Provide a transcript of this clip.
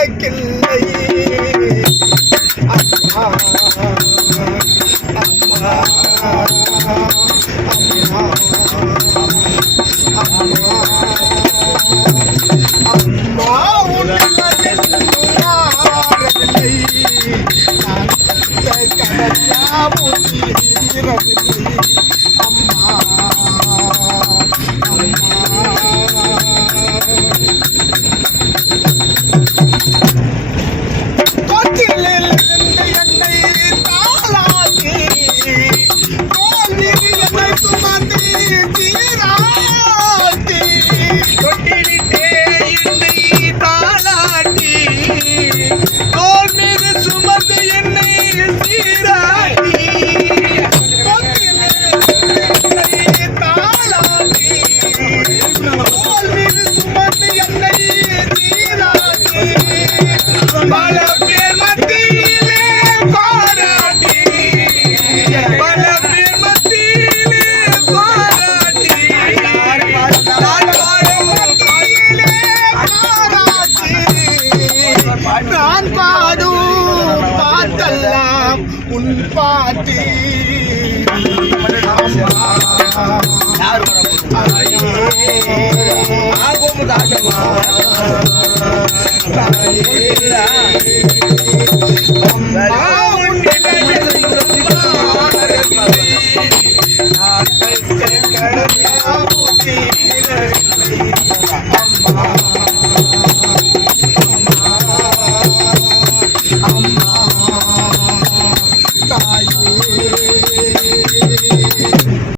கணக்கில்லை அம்மா அம்மா அம்மா அம்மா. உன்னை நான் கடையா முத்தி இரவில்லை நான் பாடும் பாட்டெல்லாம் உன் பாட்டி ஆகும் தாட்டமா Alma